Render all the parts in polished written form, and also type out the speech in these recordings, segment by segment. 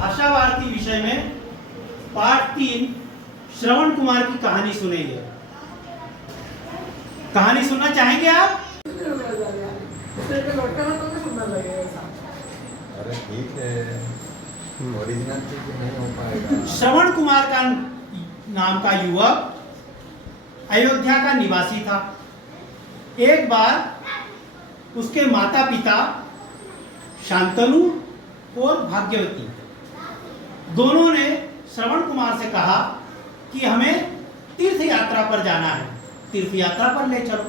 भाषा भारती विषय में पाठ 3 श्रवण कुमार की कहानी सुनेंगे। कहानी सुनना चाहेंगे आप? अरे ठीक है, ओरिजिनल चीज नहीं हो पाएगा। श्रवण कुमार का नाम का युवक अयोध्या का निवासी था। एक बार उसके माता पिता शांतनु और भाग्यवती दोनों ने श्रवण कुमार से कहा कि हमें तीर्थ यात्रा पर जाना है, तीर्थ यात्रा पर ले चलो।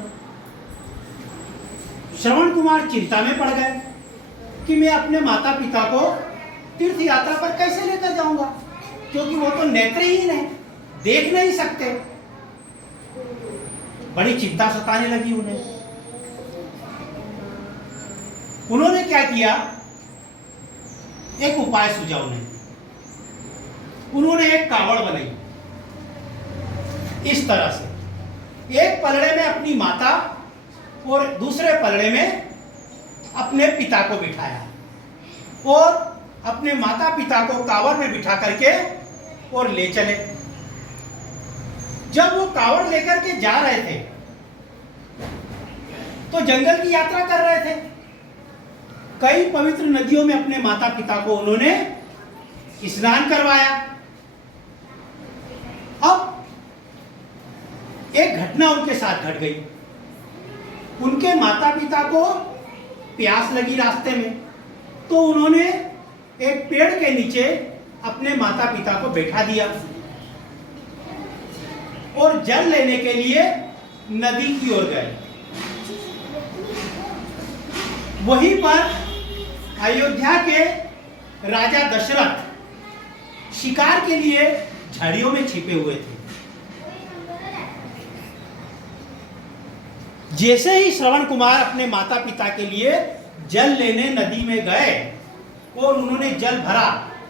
श्रवण कुमार चिंता में पड़ गए कि मैं अपने माता पिता को तीर्थ यात्रा पर कैसे लेकर जाऊंगा, क्योंकि वो तो नेत्रहीन है, देख नहीं सकते। बड़ी चिंता सताने लगी उन्हें। उन्होंने क्या किया, एक उपाय सूझा उन्हें। उन्होंने एक कावड़ बनाई इस तरह से, एक पलड़े में अपनी माता और दूसरे पलड़े में अपने पिता को बिठाया और अपने माता पिता को कावड़ में बिठा करके और ले चले। जब वो कावड़ लेकर के जा रहे थे तो जंगल की यात्रा कर रहे थे। कई पवित्र नदियों में अपने माता पिता को उन्होंने स्नान करवाया। अब एक घटना उनके साथ घट गई। उनके माता पिता को प्यास लगी रास्ते में, तो उन्होंने एक पेड़ के नीचे अपने माता पिता को बैठा दिया और जल लेने के लिए नदी की ओर गए। वहीं पर अयोध्या के राजा दशरथ शिकार के लिए झाड़ियों में छिपे हुए थे। जैसे ही श्रवण कुमार अपने माता पिता के लिए जल लेने नदी में गए और उन्होंने जल भरा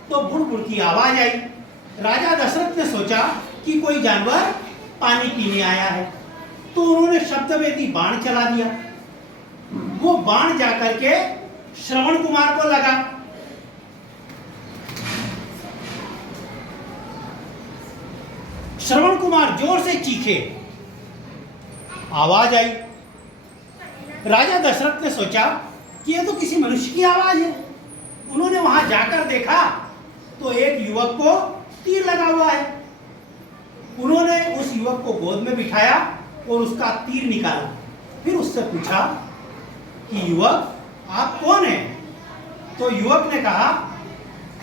तो बुड़-बुड़ की आवाज आई। राजा दशरथ ने सोचा कि कोई जानवर पानी पीने आया है, तो उन्होंने शब्दवेदी बाण चला दिया। वो बाण जाकर के श्रवण कुमार को लगा। श्रवण कुमार जोर से चीखे, आवाज आई। राजा दशरथ ने सोचा कि ये तो किसी मनुष्य की आवाज है। उन्होंने वहां जाकर देखा तो एक युवक को तीर लगा हुआ है। उन्होंने उस युवक को गोद में बिठाया और उसका तीर निकाला। फिर उससे पूछा कि युवक, आप कौन हैं? तो युवक ने कहा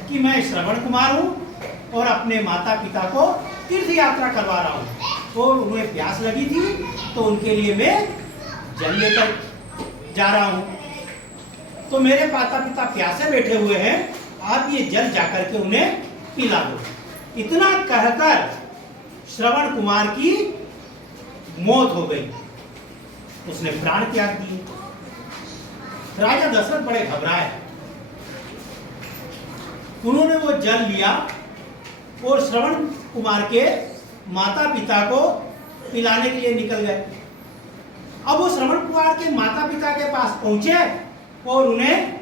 कि मैं श्रवण कुमार हूं और अपने माता पिता को तीर्थ यात्रा करवा रहा हूं और उन्हें प्यास लगी थी, तो उनके लिए मैं जल लेकर जा रहा हूं। तो मेरे माता पिता प्यासे बैठे हुए हैं, आप ये जल जाकर के उन्हें पिला दो। इतना कहकर श्रवण कुमार की मौत हो गई, उसने प्राण त्याग दिए। राजा दशरथ बड़े घबराए। उन्होंने वो जल लिया और श्रवण कुमार के माता पिता को पिलाने के लिए निकल गए। अब वो श्रवण कुमार के माता पिता के पास पहुंचे और उन्हें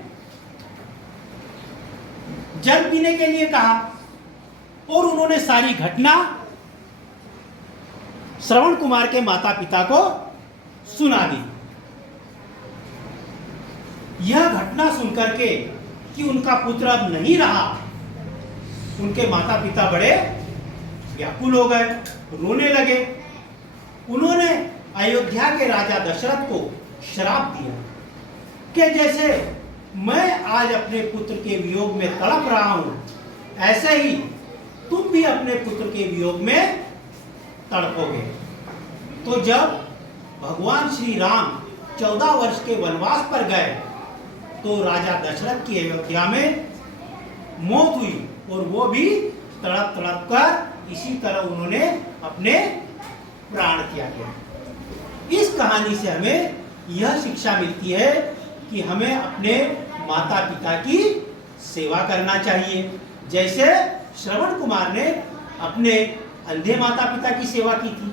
जल पीने के लिए कहा और उन्होंने सारी घटना श्रवण कुमार के माता पिता को सुना दी। यह घटना सुनकर के कि उनका पुत्र अब नहीं रहा, उनके माता पिता बड़े व्याकुल हो गए, रोने लगे। उन्होंने अयोध्या के राजा दशरथ को श्राप दिया कि जैसे मैं आज अपने पुत्र के वियोग में तड़प रहा हूं, ऐसे ही तुम भी अपने पुत्र के वियोग में तड़पोगे। तो जब भगवान श्री राम 14 वर्ष के वनवास पर गए तो राजा दशरथ की अयोध्या में मौत हुई और वो भी तड़प तड़प कर इसी तरह उन्होंने अपने प्राण त्यागे। इस कहानी से हमें यह शिक्षा मिलती है कि हमें अपने माता पिता की सेवा करना चाहिए, जैसे श्रवण कुमार ने अपने अंधे माता पिता की सेवा की थी।